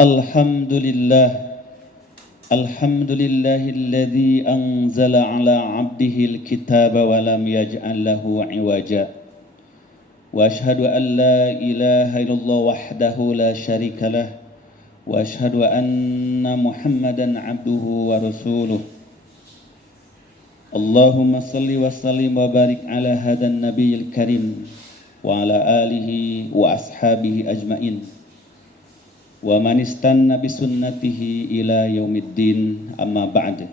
Alhamdulillah, alhamdulillahilladzi anzala ala abdihil kitaba wa lam yaj'al lahu iwaja. Wa ashhadu an la ilaha illallah wahdahu la syarika lah. Wa ashhadu anna Muhammadan abduhu wa rasuluh. Allahumma salli wa sallim wa barik ala hadan nabiyil karim wa ala alihi wa ashabihi ajmain. Wa man istanna bi sunnatihi ila yaumiddin, amma ba'd.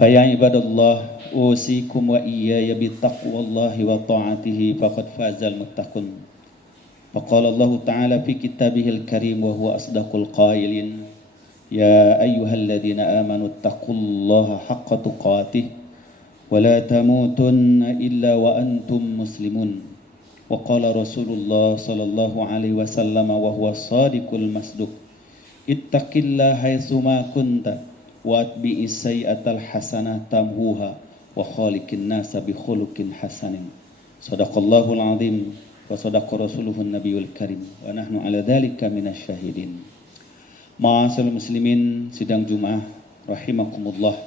Fa ya ibadallah, usikum wa iyaya bi taqwallahi wa ta'atihi faqad fazal muttaqun. Faqala Allah ta'ala fi kitabihil karim wa huwa asdaqul qailin, ya ayyuhalladzina amanu taqullaha haqqa tuqatih wa la tamutunna illa wa antum muslimun. Wa qala Rasulullah sallallahu alaihi wasallam wa huwa shadiqul masduq, ittaqillaha haitsuma kunta wa atbi'is sayyi'atal hasanah tamhuha wa khaliqin nasa bi khuluqin hasanin. Shadaqallahul azim wa sadaqa rasuluhun nabiyul karim wa nahnu ala dzalika minasy syahidin. Ma'asyiral muslimin, sidang Jumat rahimakumullah.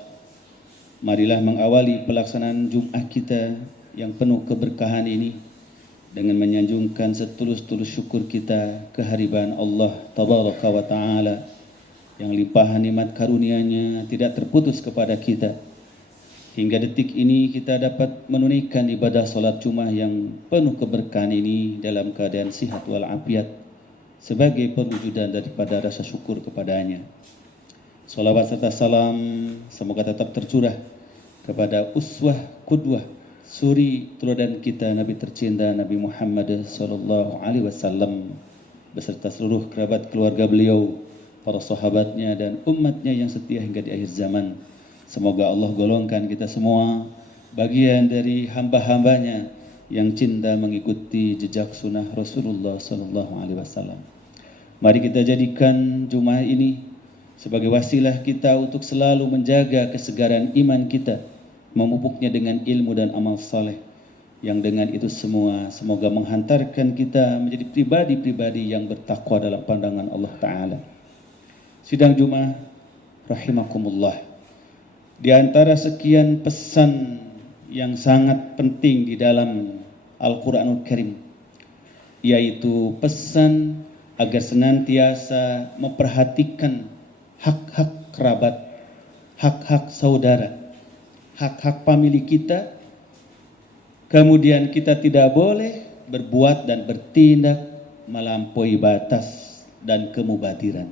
Marilah mengawali pelaksanaan Jumat kita yang penuh keberkahan ini dengan menyanjungkan setulus-tulus syukur kita kehadiran Allah Tabaraka wa Ta'ala yang limpahan nikmat karunia-Nya tidak terputus kepada kita. Hingga detik ini kita dapat menunaikan ibadah salat Jumat yang penuh keberkahan ini dalam keadaan sihat walafiat sebagai perwujudan daripada rasa syukur kepada-Nya. Salawat serta salam semoga tetap tercurah kepada uswah qudwah suri teladan kita, Nabi tercinta Nabi Muhammad sallallahu alaihi wasallam beserta seluruh kerabat keluarga beliau, para sahabatnya dan umatnya yang setia hingga di akhir zaman. Semoga Allah golongkan kita semua bagian dari hamba-hambanya yang cinta mengikuti jejak sunnah Rasulullah sallallahu alaihi wasallam. Mari kita jadikan Jumat ini sebagai wasilah kita untuk selalu menjaga kesegaran iman kita, memupuknya dengan ilmu dan amal saleh, yang dengan itu semua semoga menghantarkan kita menjadi pribadi-pribadi yang bertakwa dalam pandangan Allah Ta'ala. Sidang Jumat rahimakumullah, di antara sekian pesan yang sangat penting di dalam Al-Quranul Karim, yaitu pesan agar senantiasa memperhatikan hak-hak kerabat, hak-hak saudara, hak-hak pemilik kita. Kemudian kita tidak boleh berbuat dan bertindak melampaui batas dan kemubadiran.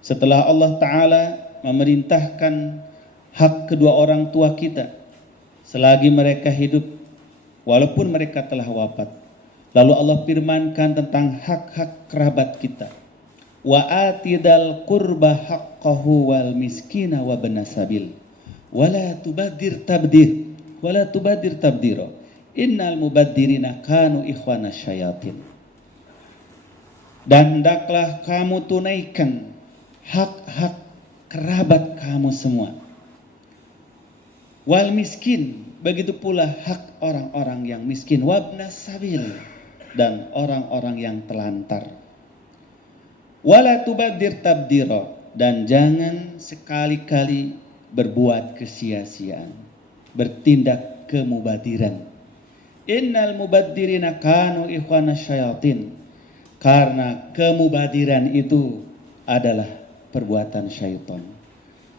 Setelah Allah Ta'ala memerintahkan hak kedua orang tua kita selagi mereka hidup walaupun mereka telah wafat, lalu Allah firmankan tentang hak-hak kerabat kita, wa atidal qurba haqqahu wal miskina wa benasabil wala tubadir tabdira innal mubaddirina kanu ikhwana syayatin. Dan hendaklah kamu tunaikan hak-hak kerabat kamu semua, wal miskin, begitu pula hak orang-orang yang miskin, wabnas sabil, dan orang-orang yang telantar. Wala tubadir tabdira, dan jangan sekali-kali berbuat kesia-siaan, bertindak kemubadiran. Innal mubaddirina kanu ikhwana syayatin, karena kemubadiran itu adalah perbuatan syaitan,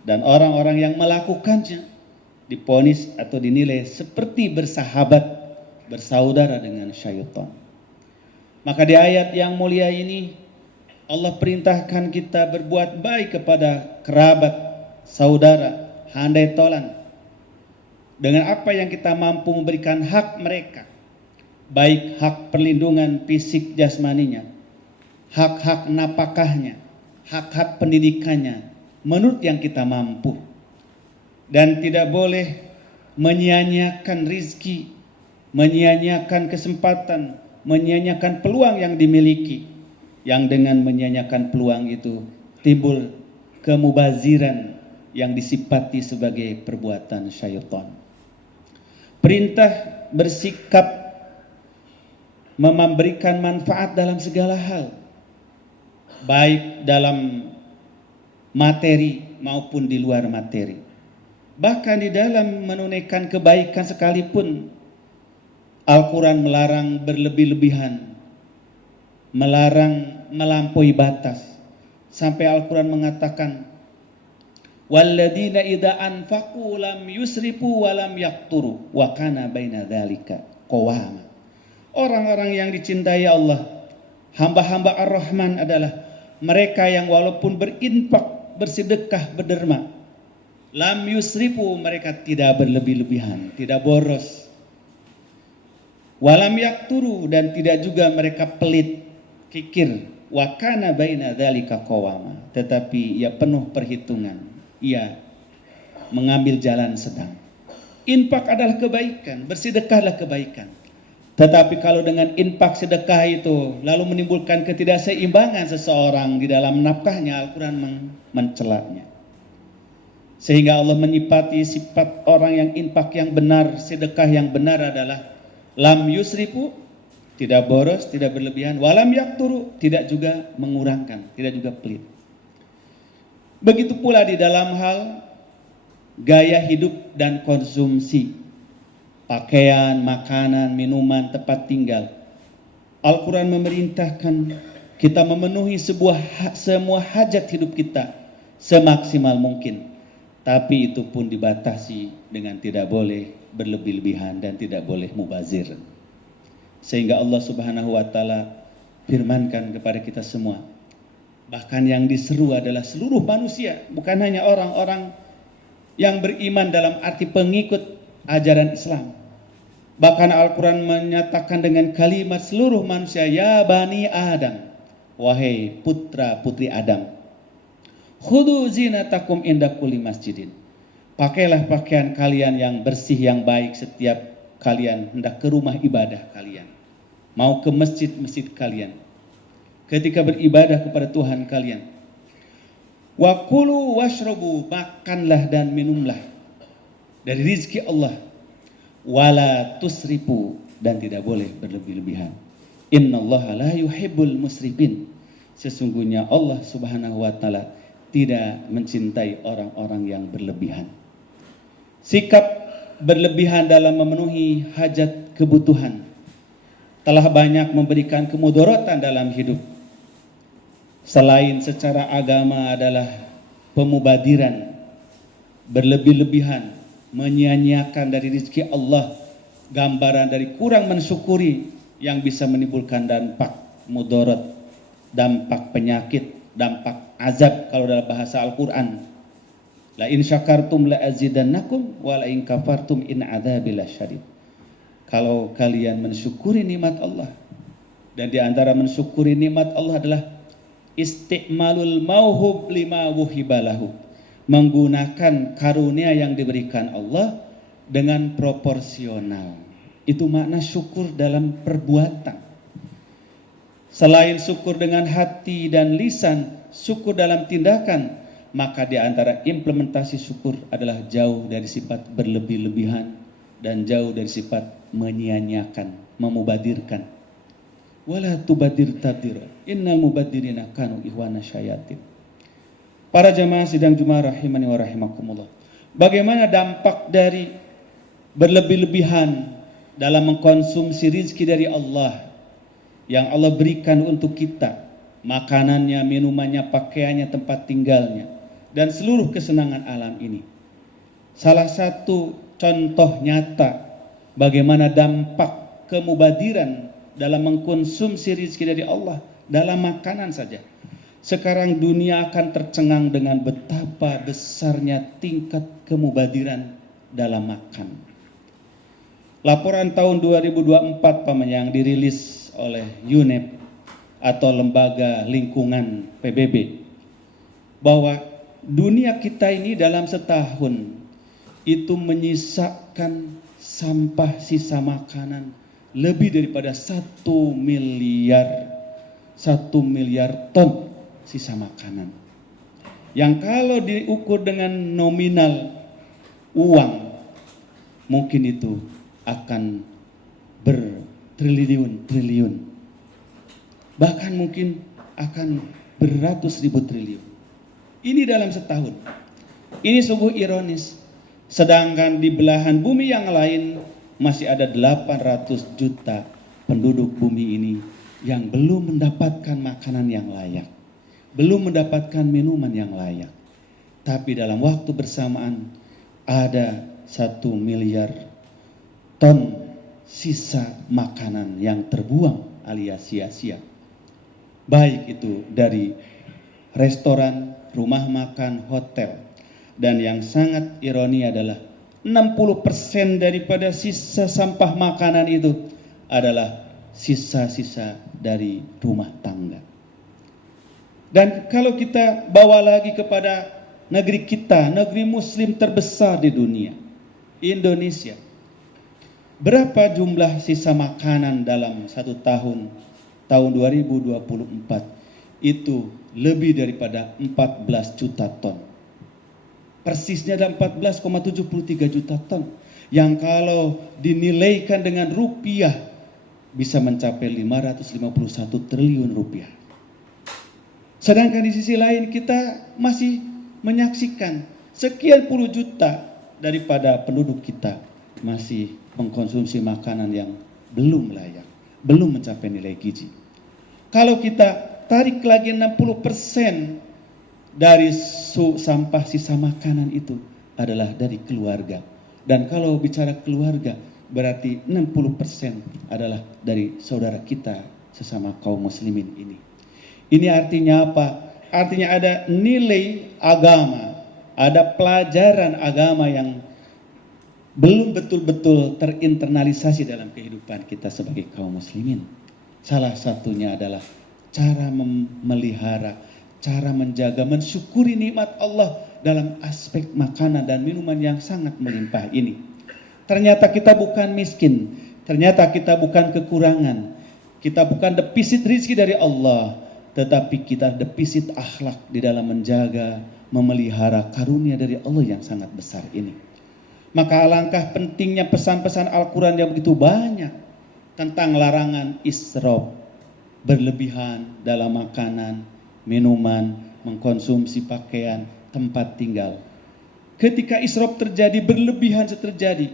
dan orang-orang yang melakukannya diponis atau dinilai seperti bersahabat, bersaudara dengan syaitan. Maka di ayat yang mulia ini Allah perintahkan kita berbuat baik kepada kerabat, saudara, handai tolan, dengan apa yang kita mampu memberikan hak mereka, baik hak perlindungan fisik jasmaninya, hak-hak napakahnya, hak-hak pendidikannya, menurut yang kita mampu. Dan tidak boleh menyia-nyiakan rizki, menyia-nyiakan kesempatan, menyia-nyiakan peluang yang dimiliki, yang dengan menyia-nyiakan peluang itu timbul kemubaziran yang disifati sebagai perbuatan syaitan. Perintah bersikap memberikan manfaat dalam segala hal, baik dalam materi maupun di luar materi. Bahkan di dalam menunaikan kebaikan sekalipun, Al-Quran melarang berlebih-lebihan, melarang melampaui batas. Sampai Al-Quran mengatakan, walladzina idza anfaqu lam yusrifu wa lam yaqturu wa kana baina dzalika qawama. Orang-orang yang dicintai Allah, hamba-hamba Ar-Rahman adalah mereka yang walaupun berinfak, bersedekah, berderma, lam yusrifu, mereka tidak berlebih-lebihan, tidak boros. Walam yakturu, dan tidak juga mereka pelit, kikir. Wa kana baina dzalika qawama, tetapi ia penuh perhitungan, ia mengambil jalan sedang. Infak adalah kebaikan, bersedekahlah kebaikan. Tetapi kalau dengan infak sedekah itu lalu menimbulkan ketidakseimbangan seseorang di dalam nafkahnya, Al-Quran mencelaknya. Sehingga Allah menyifati sifat orang yang infak yang benar, sedekah yang benar adalah lam yusrifu, tidak boros, tidak berlebihan, walam yakturu, tidak juga mengurangkan, tidak juga pelit. Begitu pula di dalam hal gaya hidup dan konsumsi, pakaian, makanan, minuman, tempat tinggal. Al-Quran memerintahkan kita memenuhi semua hajat hidup kita semaksimal mungkin. Tapi itu pun dibatasi dengan tidak boleh berlebih-lebihan dan tidak boleh mubazir. Sehingga Allah Subhanahu wa taala firmankan kepada kita semua, bahkan yang diseru adalah seluruh manusia, bukan hanya orang-orang yang beriman dalam arti pengikut ajaran Islam. Bahkan Al-Quran menyatakan dengan kalimat seluruh manusia, ya bani Adam, wahai putra putri Adam, khudhu zinatakum inda kulli masjidin, pakailah pakaian kalian yang bersih, yang baik setiap kalian hendak ke rumah ibadah kalian, mau ke masjid-masjid kalian, ketika beribadah kepada Tuhan kalian. Wa kulu washrabu, makanlah dan minumlah dari rizki Allah. Wala tusrifu, dan tidak boleh berlebih-lebihan. Innallaha la yuhibbul musrifin, sesungguhnya Allah Subhanahu wa taala tidak mencintai orang-orang yang berlebihan. Sikap berlebihan dalam memenuhi hajat kebutuhan telah banyak memberikan kemudaratan dalam hidup. Selain secara agama adalah pemubadiran, berlebih-lebihan, menyia-nyiakan dari rezeki Allah, gambaran dari kurang mensyukuri yang bisa menimbulkan dampak mudarat, dampak penyakit, dampak azab kalau dalam bahasa Al-Quran. La in syakartum la azidannakum wa la in kafartum in adzabi lasyadid. Kalau kalian mensyukuri nikmat Allah, dan di antara mensyukuri nikmat Allah adalah istiqmalul mauhub lima wuhibalahu, menggunakan karunia yang diberikan Allah dengan proporsional. Itu makna syukur dalam perbuatan. Selain syukur dengan hati dan lisan, syukur dalam tindakan, maka di antara implementasi syukur adalah jauh dari sifat berlebih-lebihan dan jauh dari sifat menyia-nyiakan, memubadirkan. Wala tubadir tabdira, innal mubadirina kanu ikhwana syayatin. Para jamaah sidang Jumat rahimani wa rahimakumullah. Bagaimana dampak dari berlebih-lebihan dalam mengkonsumsi rizki dari Allah yang Allah berikan untuk kita, makanannya, minumannya, pakaiannya, tempat tinggalnya, dan seluruh kesenangan alam ini. Salah satu contoh nyata bagaimana dampak kemubadiran dalam mengkonsumsi rizki dari Allah dalam makanan saja. Sekarang dunia akan tercengang dengan betapa besarnya tingkat kemubadiran dalam makan. Laporan tahun 2024 yang dirilis oleh UNEP atau Lembaga Lingkungan PBB, bahwa dunia kita ini dalam setahun itu menyisakan sampah sisa makanan lebih daripada 1 miliar ton sisa makanan, yang kalau diukur dengan nominal uang mungkin itu akan bertriliun-triliun, bahkan mungkin akan beratus ribu triliun. Ini dalam setahun. Ini sungguh ironis. Sedangkan di belahan bumi yang lain masih ada 800 juta penduduk bumi ini yang belum mendapatkan makanan yang layak, belum mendapatkan minuman yang layak. Tapi dalam waktu bersamaan ada 1 miliar ton sisa makanan yang terbuang alias sia-sia. Baik itu dari restoran, rumah makan, hotel. Dan yang sangat ironi adalah 60% daripada sisa sampah makanan itu adalah sisa-sisa dari rumah tangga. Dan kalau kita bawa lagi kepada negeri kita, negeri muslim terbesar di dunia, Indonesia. Berapa jumlah sisa makanan dalam 1 tahun 2024? Itu lebih daripada 14 juta ton. Persisnya ada 14,73 juta ton. Yang kalau dinilaikan dengan rupiah bisa mencapai 551 triliun rupiah. Sedangkan di sisi lain kita masih menyaksikan sekian puluh juta daripada penduduk kita masih mengkonsumsi makanan yang belum layak, belum mencapai nilai gizi. Kalau kita tarik lagi 60% dari sampah sisa makanan itu adalah dari keluarga. Dan kalau bicara keluarga berarti 60% adalah dari saudara kita sesama kaum muslimin ini. Ini artinya apa? Artinya ada nilai agama, ada pelajaran agama yang belum betul-betul terinternalisasi dalam kehidupan kita sebagai kaum muslimin. Salah satunya adalah cara memelihara, cara menjaga, mensyukuri nikmat Allah dalam aspek makanan dan minuman yang sangat melimpah ini. Ternyata kita bukan miskin, ternyata kita bukan kekurangan, kita bukan defisit rezeki dari Allah, tetapi kita defisit akhlak di dalam menjaga, memelihara karunia dari Allah yang sangat besar ini. Maka alangkah pentingnya pesan-pesan Al-Quran yang begitu banyak tentang larangan israf, berlebihan dalam makanan, minuman, mengkonsumsi pakaian, tempat tinggal. Ketika israf terjadi, berlebihan terjadi,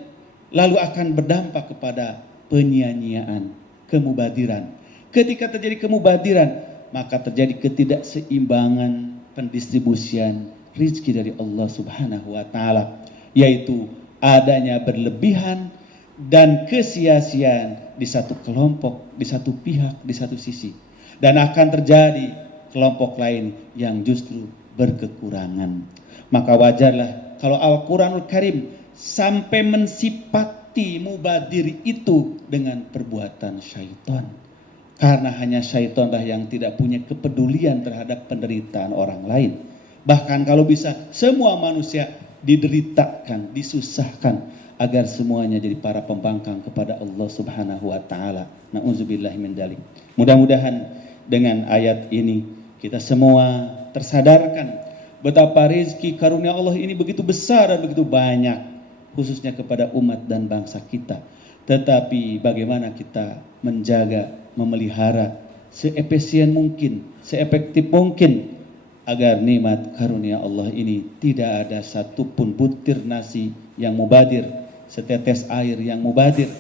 lalu akan berdampak kepada penyia-nyiaan, kemubadiran. Ketika terjadi kemubadiran, maka terjadi ketidakseimbangan pendistribusian rezeki dari Allah Subhanahu wa taala, yaitu adanya berlebihan dan kesia-siaan di satu kelompok, di satu pihak, di satu sisi. Dan akan terjadi kelompok lain yang justru berkekurangan. Maka wajarlah kalau Al-Quranul Karim sampai mensifati mubadir itu dengan perbuatan syaitan. Karena hanya syaitanlah yang tidak punya kepedulian terhadap penderitaan orang lain. Bahkan kalau bisa semua manusia dideritakan, disusahkan agar semuanya jadi para pembangkang kepada Allah Subhanahu wa taala. Nauzubillahi min dzalik. Mudah-mudahan dengan ayat ini kita semua tersadarkan betapa rezeki karunia Allah ini begitu besar dan begitu banyak, khususnya kepada umat dan bangsa kita. Tetapi bagaimana kita menjaga, memelihara seefisien mungkin, seefektif mungkin agar nikmat karunia Allah ini tidak ada satupun butir nasi yang mubadir, setetes air yang mubadir,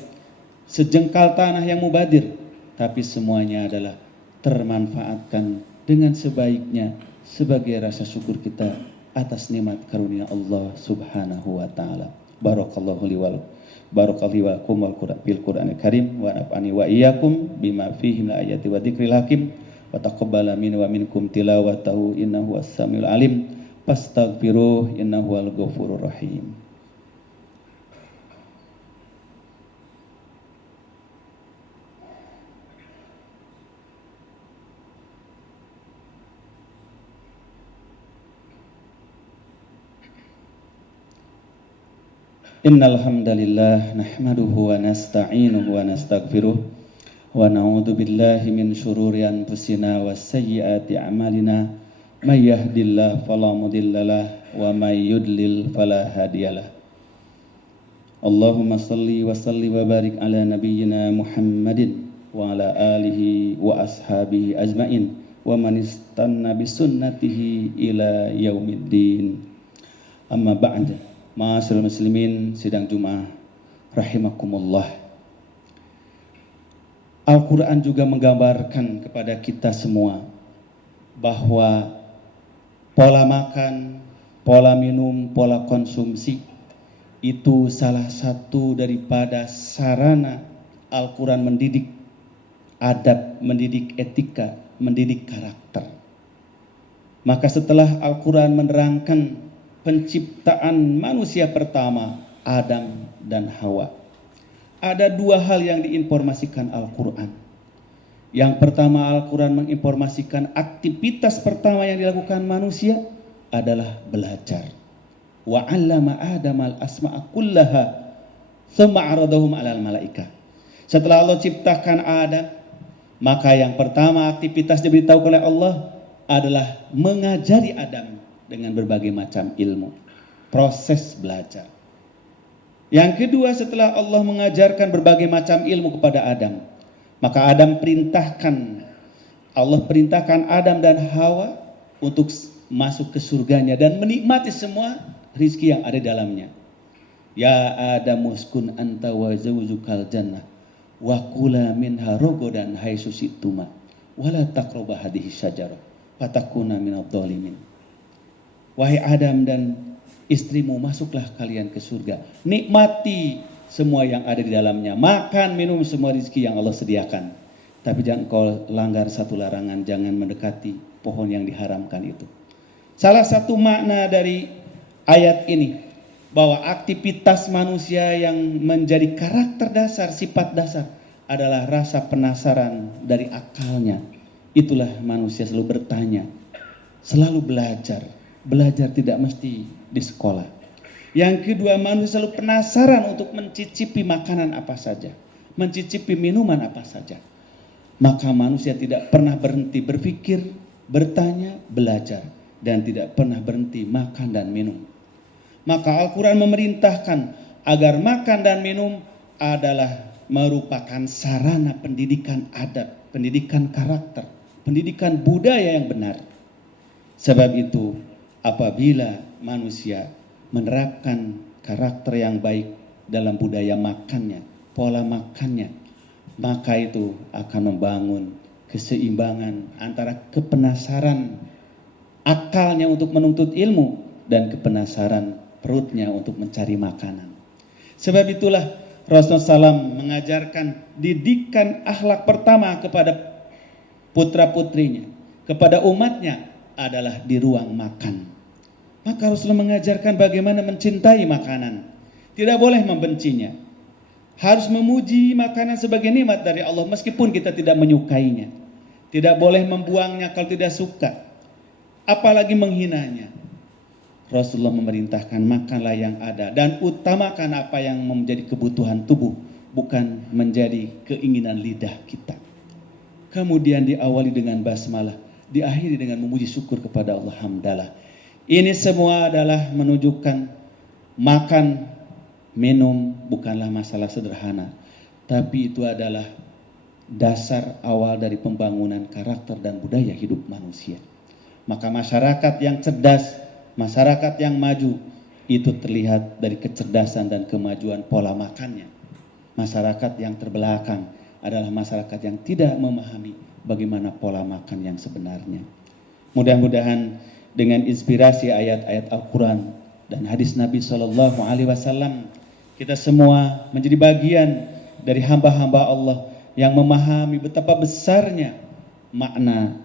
sejengkal tanah yang mubadir, tapi semuanya adalah termanfaatkan dengan sebaiknya sebagai rasa syukur kita atas nikmat karunia Allah Subhanahu wa taala. Barakallahu li wa barakallahu lakum wal Qur'anil Karim wa nafa'ani wa iyyakum bima fihi min ayati wa dzikril hakim wa taqabbala minna wa minkum tilawatahu innahu was-samiul alim fastaghfiruh innahu wal ghafurur rahim. Innal hamdalillah nahmaduhu wa nasta'inuhu wa nastaghfiruh wa na'udzu billahi min shururi anfusina was sayyiati a'malina may yahdihillahu fala mudhillalah wa may yudlil fala hadiyalah. Allahumma shalli wa sallim wa barik ala nabiyyina Muhammadin wa ala alihi wa ashabihi ajmain wa wa man istanna bisunnatihi ila yaumiddin. Amma ba'd. Ma'asyiral muslimin sidang Jumat rahimakumullah. Al-Quran juga menggambarkan kepada kita semua bahwa pola makan, pola minum, pola konsumsi itu salah satu daripada sarana Al-Quran mendidik adab, mendidik etika, mendidik karakter. Maka setelah Al-Quran menerangkan penciptaan manusia pertama, Adam dan Hawa, ada dua hal yang diinformasikan Al-Quran. Yang pertama, Al-Quran menginformasikan aktivitas pertama yang dilakukan manusia adalah belajar. Wa 'allama Adama al-asma'a kullaha tsumma 'aradahum 'alal malaikah. Setelah Allah ciptakan Adam, maka yang pertama aktivitas diberitahu oleh Allah adalah mengajari Adam dengan berbagai macam ilmu, proses belajar. Yang kedua, setelah Allah mengajarkan berbagai macam ilmu kepada Adam, maka Allah perintahkan Adam dan Hawa untuk masuk ke surganya dan menikmati semua rizki yang ada di dalamnya. Ya Adam uskun anta wa zawjukal jannah wa kula minha rogodan haitsu syi'tuma wa la taqrabu hadhihi syajarah fatakuna minadh dhalimin. Wahai Adam dan istrimu, masuklah kalian ke surga, nikmati semua yang ada di dalamnya, makan minum semua rizki yang Allah sediakan, tapi jangan kau langgar satu larangan, jangan mendekati pohon yang diharamkan itu. Salah satu makna dari ayat ini bahwa aktivitas manusia yang menjadi karakter dasar, sifat dasar adalah rasa penasaran dari akalnya. Itulah manusia selalu bertanya, selalu belajar. Belajar tidak mesti di sekolah. Yang kedua, manusia selalu penasaran untuk mencicipi makanan apa saja, mencicipi minuman apa saja. Maka manusia tidak pernah berhenti berpikir, bertanya, belajar, dan tidak pernah berhenti makan dan minum. Maka Al-Quran memerintahkan agar makan dan minum adalah merupakan sarana pendidikan adab, pendidikan karakter, pendidikan budaya yang benar. Sebab itu, apabila manusia menerapkan karakter yang baik dalam budaya makannya, pola makannya, maka itu akan membangun keseimbangan antara kepenasaran akalnya untuk menuntut ilmu dan kepenasaran perutnya untuk mencari makanan. Sebab itulah Rasulullah SAW mengajarkan didikan akhlak pertama kepada putra-putrinya, kepada umatnya adalah di ruang makan. Maka Rasulullah mengajarkan bagaimana mencintai makanan, tidak boleh membencinya, harus memuji makanan sebagai nikmat dari Allah meskipun kita tidak menyukainya, tidak boleh membuangnya kalau tidak suka, apalagi menghinanya. Rasulullah memerintahkan makanlah yang ada dan utamakan apa yang menjadi kebutuhan tubuh, bukan menjadi keinginan lidah kita. Kemudian diawali dengan basmalah, diakhiri dengan memuji syukur kepada Allah, hamdalah. Ini semua adalah menunjukkan makan, minum bukanlah masalah sederhana, tapi itu adalah dasar awal dari pembangunan karakter dan budaya hidup manusia. Maka masyarakat yang cerdas, masyarakat yang maju, itu terlihat dari kecerdasan dan kemajuan pola makannya. Masyarakat yang terbelakang adalah masyarakat yang tidak memahami bagaimana pola makan yang sebenarnya. Mudah-mudahan dengan inspirasi ayat-ayat Al-Quran dan hadis Nabi SAW, kita semua menjadi bagian dari hamba-hamba Allah yang memahami betapa besarnya makna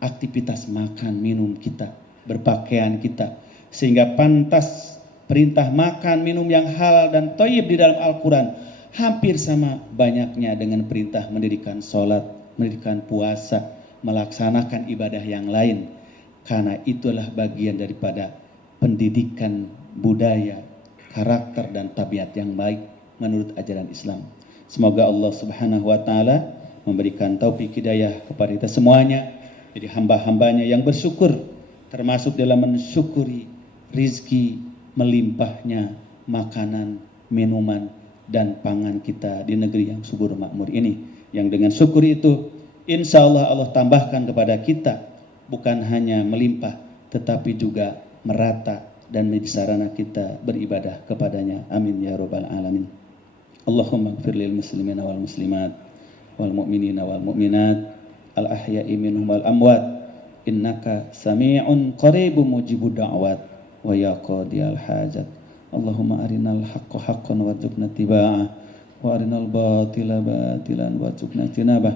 aktivitas makan minum kita, berpakaian kita, sehingga pantas perintah makan minum yang halal dan thayyib di dalam Al-Quran hampir sama banyaknya dengan perintah mendirikan sholat, mendirikan puasa, melaksanakan ibadah yang lain. Karena itulah bagian daripada pendidikan budaya, karakter dan tabiat yang baik menurut ajaran Islam. Semoga Allah Subhanahu wa taala memberikan taufik hidayah kepada kita semuanya, jadi hamba-hambanya yang bersyukur, termasuk dalam mensyukuri rizki melimpahnya makanan, minuman, dan pangan kita di negeri yang subur makmur ini. Yang dengan syukur itu, insya Allah Allah tambahkan kepada kita bukan hanya melimpah tetapi juga merata dan menjadi sarana kita beribadah kepadanya. Amin ya rabbal alamin. Allahumma ighfir lil muslimina wal muslimat wal mu'minina wal mu'minat al ahya'i minhum wal amwat innaka sami'un qaribun mujibud da'wat wa ya qadiyal hajat. Allahumma arinal haqqa haqqan warzuqna ittiba'ah wa arinal batila batilan warzuqna ijtinabah.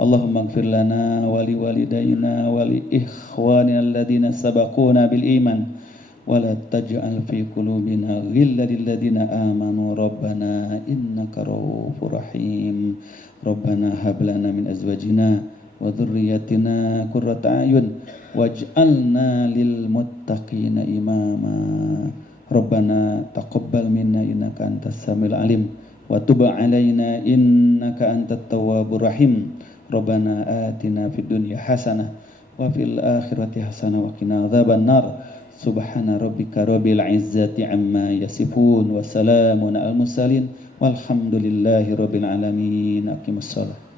Allahumma ighfir lana wa li walidayna wa li ikhwanina alladhina sabaquna bil iman wa la taj'al fi qulubina ghillan lil ladzina amanu rabbana innaka ra'ufur rahim. Rabbana hab lana min azwajina wa dhurriyyatina qurrata a'yun waj'alna lil muttaqina imama. Rabbana taqabbal minna innaka antas samiul alim wa tub 'alaina innaka antat tawwabur rahim. Rabbana atina fid dunya hasanah wa fil akhirati hasanah wa qina adzaban nar. Subhana rabbika rabbil izzati amma yasifun wa salamun al mursalin walhamdulillahi rabbil alamin. Aqimussalah.